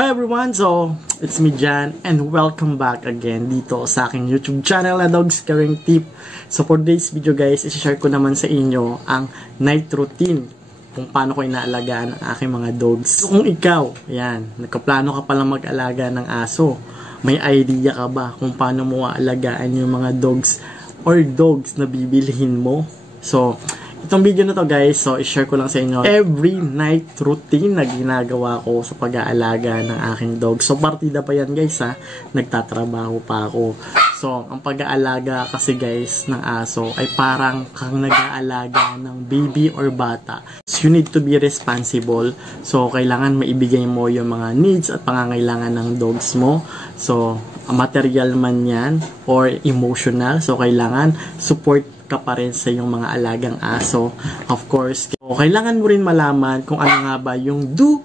Hi everyone! So, it's me Jan and welcome back again dito sa aking YouTube channel na Dogs Caring Tip. So for today's video guys, isi-share ko naman sa inyo ang night routine kung paano ko inaalagaan ang aking mga dogs. So kung ikaw, yan, nagkaplano ka palang mag-alaga ng aso, may idea ka ba kung paano mo aalagaan yung mga dogs or dogs na bibilihin mo? So, itong video na to guys, so i-share ko lang sa inyo every night routine na ginagawa ko sa pag-aalaga ng aking dog. So partida pa yan guys ha, nagtatrabaho pa ako. So ang pag-aalaga kasi guys ng aso ay parang kang nag-aalaga ng baby or bata. So you need to be responsible. So kailangan maibigay mo yung mga needs at pangangailangan ng dogs mo. So material man yan or emotional. So kailangan support ka pa rin sa yung mga alagang aso. Of course, kailangan mo rin malaman kung ano nga ba yung do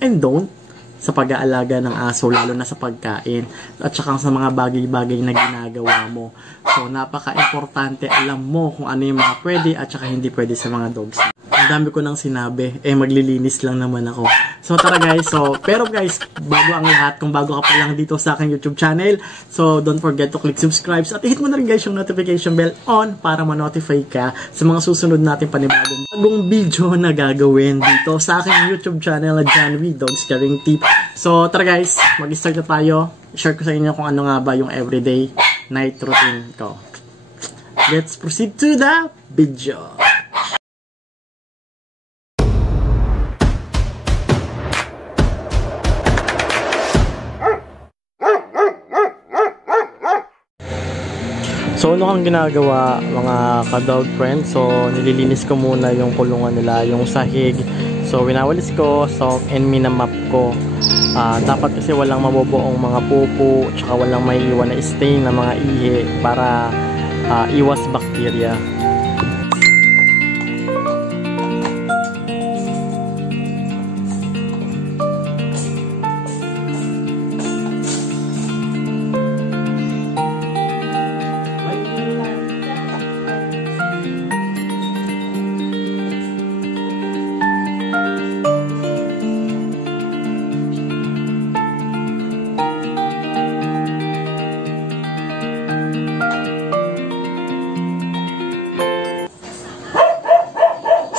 and don't sa pag-aalaga ng aso, lalo na sa pagkain at saka sa mga bagay-bagay na ginagawa mo. So, napaka-importante alam mo kung ano yung mga pwede at saka hindi pwede sa mga dogs. Ang dami ko nang sinabi, maglilinis lang naman ako. So tara guys, pero guys, bago ang lahat, kung bago ka pa lang dito sa aking YouTube channel, so don't forget to click subscribe at hit mo na rin guys yung notification bell on para ma-notify ka sa mga susunod natin panibagong video na gagawin dito sa aking YouTube channel na Jan with Dogs Caring Tip. So tara guys, mag-start na tayo. Share ko sa inyo kung ano nga ba yung everyday night routine ko. Let's proceed to the video. So, ano kang ginagawa mga ka-dog friends? So, nililinis ko muna yung kulungan nila, yung sahig. So, winawalis ko, so, and minamap ko. Dapat kasi walang mabubuong mga pupo, tsaka walang maiiwan na stain na mga ihi para iwas bakterya.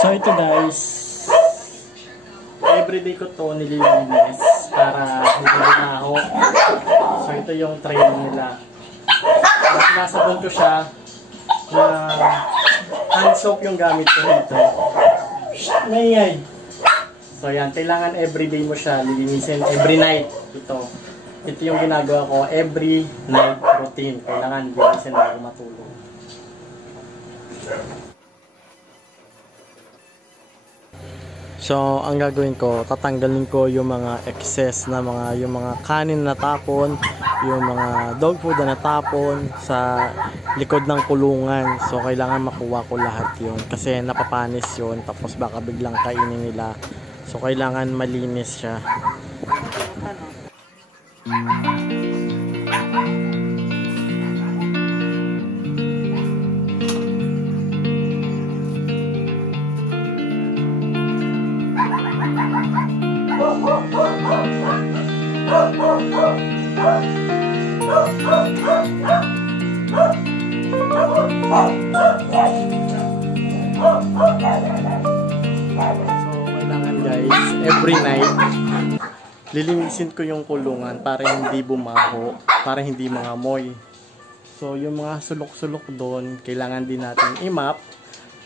So ito guys, everyday ko to nililinis para hindi lumaho. So ito yung tray nila. Sinasabon ko siya na hand soap yung gamit ko dito. Maingay. So yan, kailangan everyday mo siya lilinisin every night. Ito yung ginagawa ko every night routine. Kailangan lilinisin bago matulog. So, ang gagawin ko, tatanggalin ko yung mga excess na yung mga kanin na tapon, yung mga dog food na natapon sa likod ng kulungan. So, kailangan makuha ko lahat yun kasi napapanis yun, tapos baka biglang kainin nila. So, kailangan malinis siya. So, kailangan guys, every night, lilinisin ko yung kulungan para hindi bumaho, para hindi mangamoy. So, yung mga sulok-sulok doon, kailangan din natin i-map.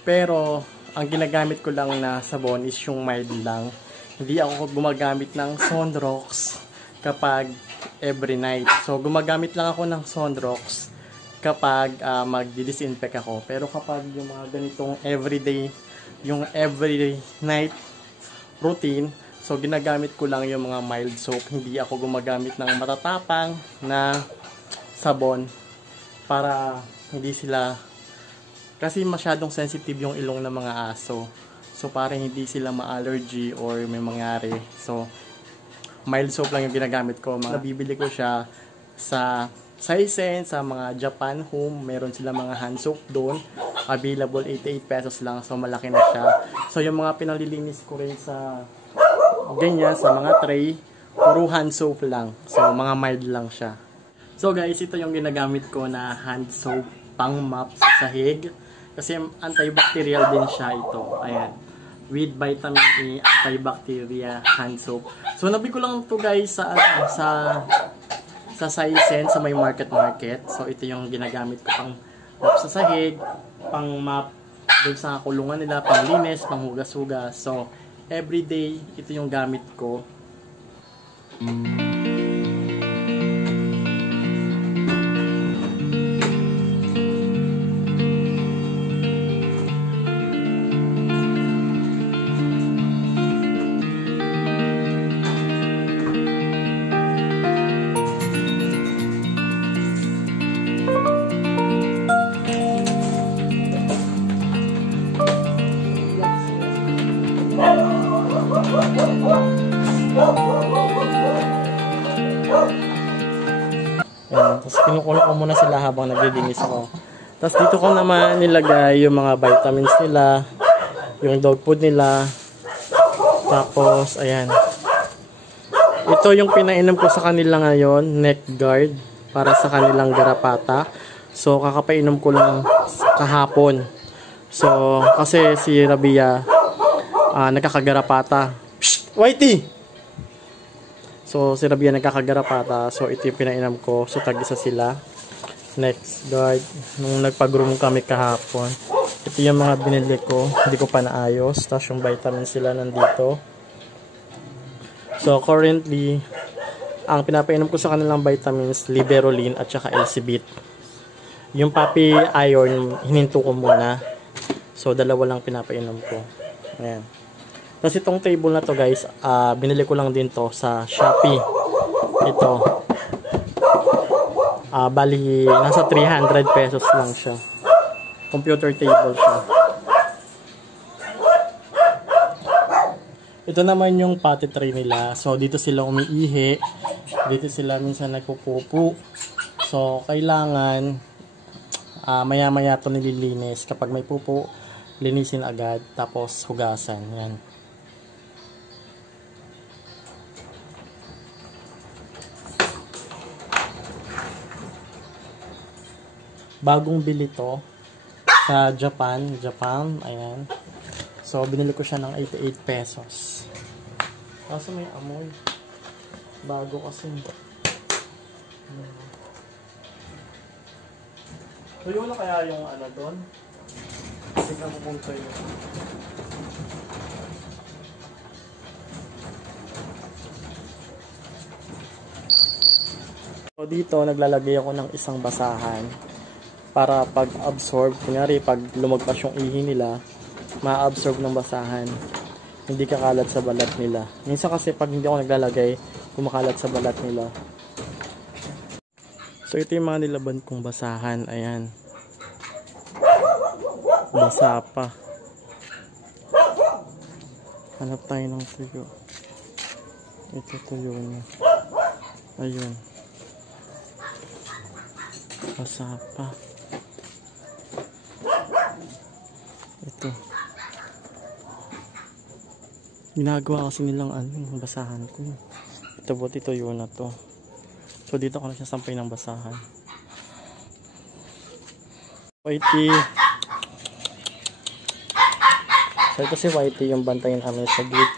Pero, ang ginagamit ko lang na sabon is yung mild lang. Hindi ako gumagamit ng Sunrox kapag every night. So, gumagamit lang ako ng Sunrox kapag magdi-disinfect ako. Pero kapag yung mga ganitong everyday, yung every night routine, so ginagamit ko lang yung mga mild soap. Hindi ako gumagamit ng matatapang na sabon para hindi sila, kasi masyadong sensitive yung ilong ng mga aso. So para hindi sila ma-allergy or may mangyari. So mild soap lang yung ginagamit ko. Nabibili ko siya sa Hisense, sa mga Japan Home. Meron sila mga hand soap doon. Available 88 pesos lang. So malaki na siya. So yung mga pinalilinis ko rin sa ganyan, sa mga tray puro hand soap lang. So, mga mild lang siya. So guys, ito yung ginagamit ko na hand soap pang mop sa sahig. Kasi antibacterial din siya ito. Ayan. With vitamin E, antibacteria hand soap. So, nabili ko lang ito guys sa Saizen, sa may market. So, ito yung ginagamit ko pang mop sa sahig, pang mop doon sa kulungan nila, pang linis, pang hugas-hugas. So, everyday, ito yung gamit ko. Ayan, tapos kinukulo ko muna sila habang naglilinis ako. Tapos dito ko naman nilagay yung mga vitamins nila, yung dog food nila. Tapos, ayan. Ito yung pinainom ko sa kanila ngayon, neck guard, para sa kanilang garapata. So, kakapainom ko lang kahapon. So, kasi si Rabia, nagkakagarapata. Psst! Whitey! So, si Rabia nagkakagarapata. So, ito yung pinainom ko. So, tag-isa sila. Next guard. Nung nagpag-room kami kahapon. Ito yung mga binili ko. Hindi ko pa naayos. Tapos yung vitamins sila nandito. So, currently, ang pinapainom ko sa kanilang vitamins, Liberolin at saka LC-Bit. Yung Papi Iron, hininto ko muna. So, dalawa lang pinapainom ko. Ayan. Tapos itong table na to guys, binili ko lang din to sa Shopee. Ito. Bali, nasa 300 pesos lang siya. Computer table siya. Ito naman yung potty tray nila. So, dito sila umiihi. Dito sila minsan nagpupupo. So, kailangan maya-maya to nililinis. Kapag may pupo, linisin agad. Tapos, hugasan. Yan. Bagong bili to sa Japan, ayan. So, binili ko siya ng 88 pesos. Kaso may amoy. Bago kasi. So, yun na kaya yung ano doon? Tignan ko kung yun. So, dito, naglalagay ako ng isang basahan para pag-absorb, kunyari pag lumagpas yung ihi nila, ma-absorb ng basahan, hindi kakalat sa balat nila. Minsan kasi pag hindi ako naglalagay, kumakalat sa balat nila. So ito yung mga nilaban kong basahan, ayan. Basa pa. Hanap tayo ng tuyo. Ito tuyo niya. Ayun. Basa pa. Ito. Ginagawa kasi nilang yung basahan ko. Ito buti tuyo na to. So dito ko na siya sampay ng basahan. Whitey. So ito si Whitey yung bantayan kami sa gate.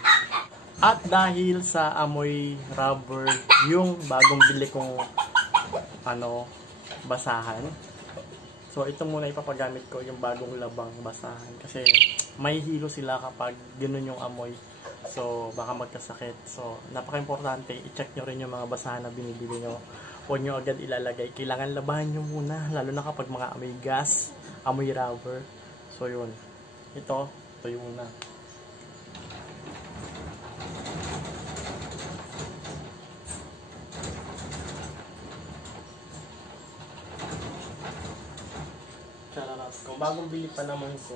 At dahil sa amoy rubber yung bagong bili kong basahan. So ito muna ipapagamit ko yung bagong labang basahan kasi may hilo sila kapag ganoon yung amoy. So baka magkasakit. So napaka-importante, i-check nyo rin yung mga basahan na binibili nyo. Huwag nyo agad ilalagay. Kailangan labahan nyo muna, lalo na kapag mga amoy gas, amoy rubber. So yun. Ito yung una. Kung bagong bili pa naman ko.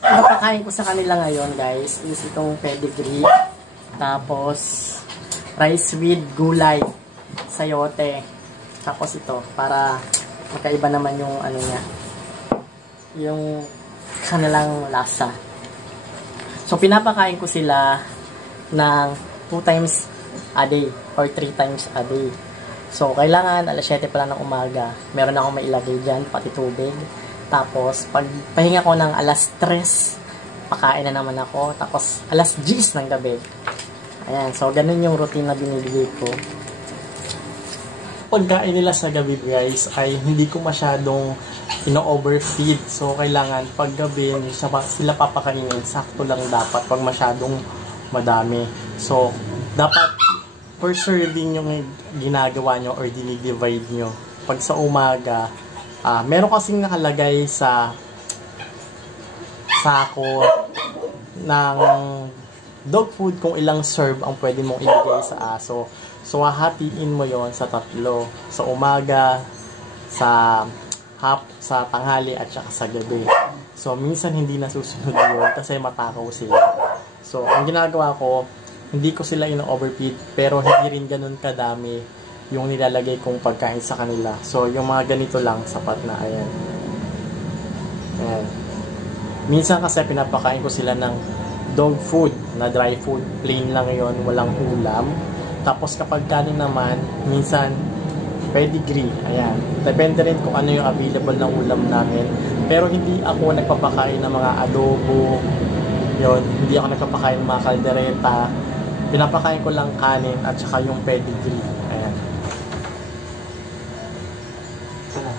Ang pakain ko sa kanila ngayon guys is itong pedigree. Tapos rice with gulay, sayote. Tapos ito para magkaiba naman yung ano niya, yung kanilang lasa. So, pinapakain ko sila ng 2 times a day or 3 times a day. So, kailangan alas 7 pa lang ng umaga, meron akong mailagay dyan, pati tubig. Tapos, pag pahinga ko ng alas 3, pakain na naman ako. Tapos, alas 10 ng gabi. Ayan, so, ganun yung routine na binibigay ko. Pagkain nila sa gabi, guys, ay hindi ko masyadong ino-overfeed. So, kailangan pag gabi, sila papakainin, sakto lang dapat pag masyadong madami. So, dapat per serving yung ginagawa nyo or dinidivide nyo. Pag sa umaga, meron kasing nakalagay sa sako ng dog food kung ilang serve ang pwede mong ibigay sa aso. So, hahatiin mo yon sa 3. Sa umaga, sa tanghali, at saka sa gabi. So, minsan hindi nasusunod yun kasi matakaw sila. So, ang ginagawa ko, hindi ko sila ino-overfeed, pero hindi rin ganun kadami yung nilalagay kong pagkain sa kanila. So, yung mga ganito lang, sapat na. Ayan. Ayan. Minsan kasi pinapakain ko sila ng dog food, na dry food. Plain lang yon, walang ulam. Tapos kapag kanin naman, minsan pedigree. Ayan. Depende rin kung ano yung available ng ulam namin. Pero hindi ako nagpapakain ng mga adobo. Yun. Hindi ako nagpapakain ng mga kaldereta. Pinapakain ko lang kanin at saka yung pedigree. Ayan. Sana.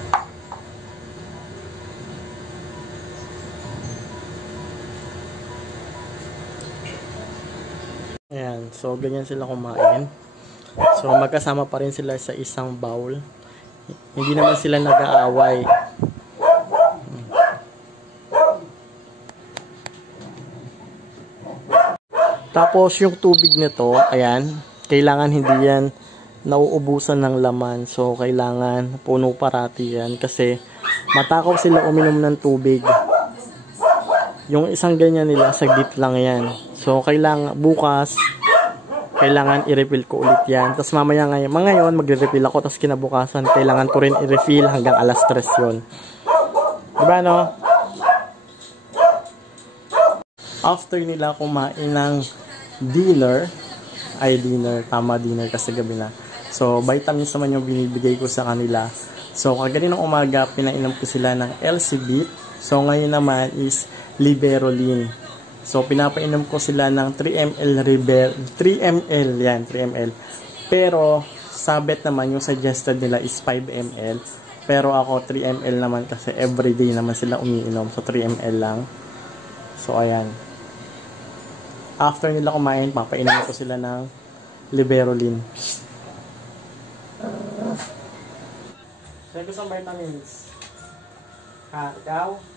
Ayan. So, ganyan sila kumain. So, magkasama pa rin sila sa isang bowl. Hindi naman sila nag-aaway. Tapos, yung tubig nito, ayan, kailangan hindi yan nauubusan ng laman. So, kailangan puno parati yan kasi matakaw sila uminom ng tubig. Yung isang ganyan nila, saglit lang yan. So, kailangan bukas, kailangan i-refill ko ulit yan. Tapos mamaya ngayon magre-refill ako. Tapos kinabukasan, kailangan ko rin i-refill hanggang alas 3 yun. Diba, no? After nila kumain ng dinner, tama dinner kasi gabi na. So, vitamins naman yung binibigay ko sa kanila. So, kagaling ng umaga, pinainom ko sila ng LC-Bit. So, ngayon naman is Liberolin. So, pinapainom ko sila ng 3 ml yan, 3 ml. Pero, sabit naman, yung suggested nila is 5 ml. Pero ako, 3 ml naman kasi everyday naman sila umiinom. So, 3 ml lang. So, ayan. After nila kumain, papainom ko sila ng Liberolin. Check ko sa vitamins. Ikaw?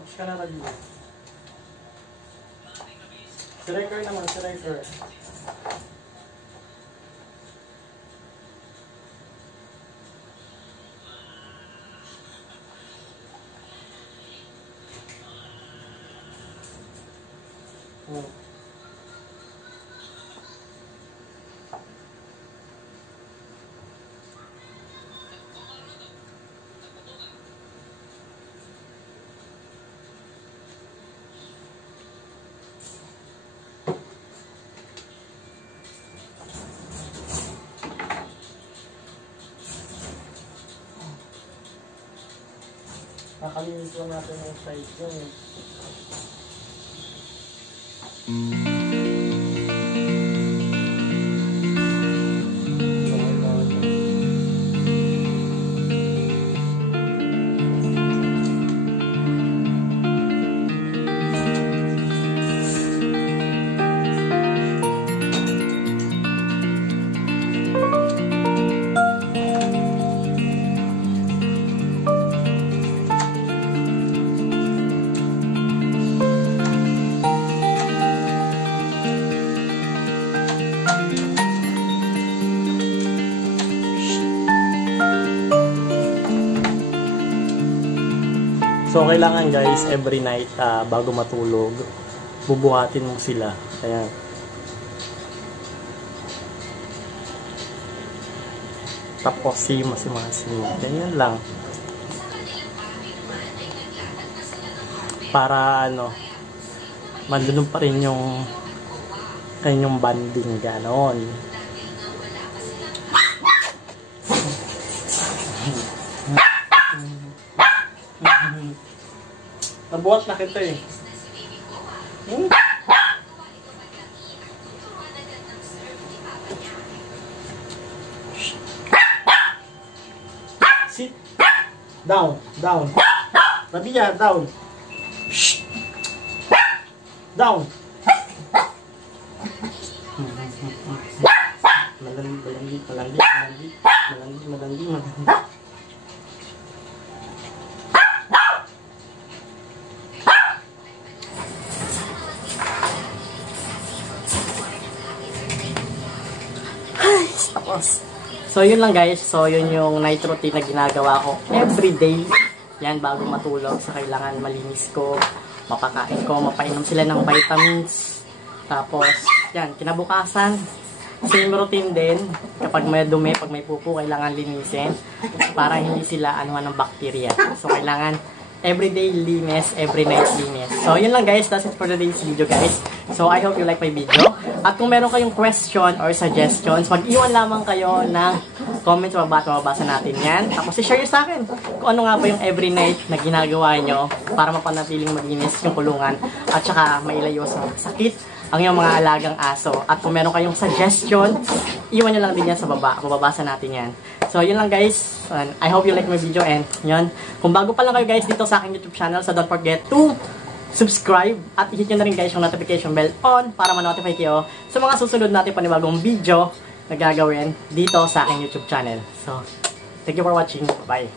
Tapos ka na review. Si Riker naman, si Riker. Nakalimutan lang natin yung size yun eh. So, kailangan guys, every night, bago matulog, bubuhatin mo sila. Ayan. Tapos, simas. Ganyan lang. Para, mandun pa rin yung kanyang banding, ganon. Nabuhat na kita eh. Sit. Down. Rabia, down. Down. Malandi. Tapos, so yun lang guys. So yun yung night routine na ginagawa ko everyday. Yan, bago matulog. So kailangan malinis ko, mapakain ko, mapainom sila ng vitamins. Tapos, yan, kinabukasan, same routine din. Kapag may dumi, pag may pupo, kailangan linisin para hindi sila anuhan ng bacteria. So kailangan everyday linis, every night linis. So yun lang guys, that's it for today's video guys. So I hope you like my video. At kung meron kayong question or suggestions, mag-iwan lamang kayo ng comment sa baba at mababasa natin yan. Tapos i-share sa akin kung ano nga ba yung every night na ginagawa nyo para mapanatiling maginis yung kulungan at saka mailayo sa sakit ang iyong mga alagang aso. At kung meron kayong suggestion, iwan nyo lang din yan sa baba. Mababasa natin yan. So, yun lang guys. I hope you like my video and yun. Kung bago pa lang kayo guys dito sa aking YouTube channel, so don't forget to subscribe at i-hit nyo na rin guys yung notification bell on para ma-notify kayo sa mga susunod natin panibagong video na gagawin dito sa aking YouTube channel. So, thank you for watching. Bye!